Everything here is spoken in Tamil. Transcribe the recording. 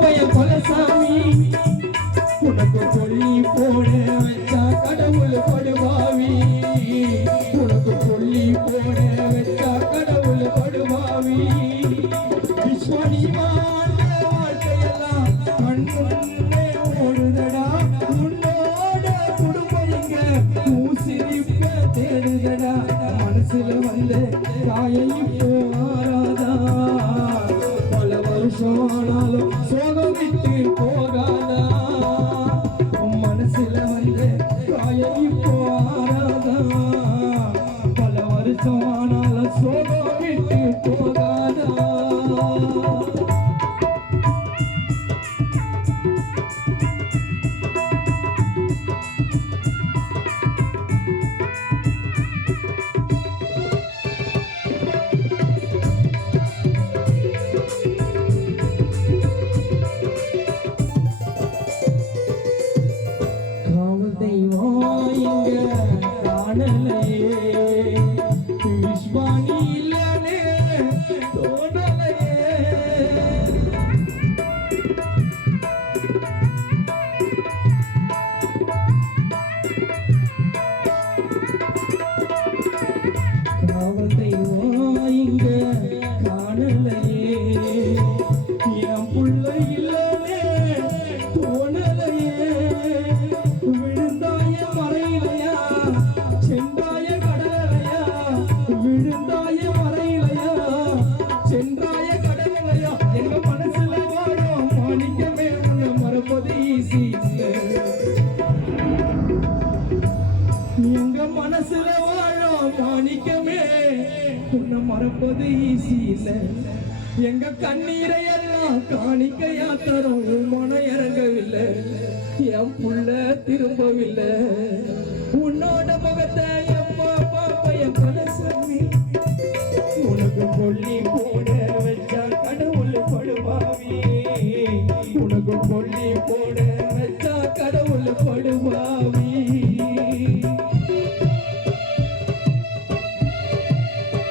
பையன் கொலசாமி உனக்கு சொல்லி போட வச்சா கடவுள் படுவாவி. உனக்கு சொல்லி போட வச்சா கடவுள் படுவாவி. விஸ்வனி வாழ்க்கையெல்லாம் கண் முன்னே ஓடுதடா. உன்னோட குடும்பம் இங்க மூசிரிப்ப தேடுதடா. மனசுல வந்து காயையும் ஆராதா பல வருஷம் ஆனாலும் বিষ বানিয়ে மனசுல வாழும் மாணிக்கமே உன்னை மறப்பது ஈஸி எங்க மனசுல உன்னை இல்ல. எங்க கண்ணீரை எல்லாம் காணிக்கையா தரும் மனம் இறங்கவில்லை. என் புள்ள திரும்பவில்லை. கொல்லி போட வச்சா கடவுள் போ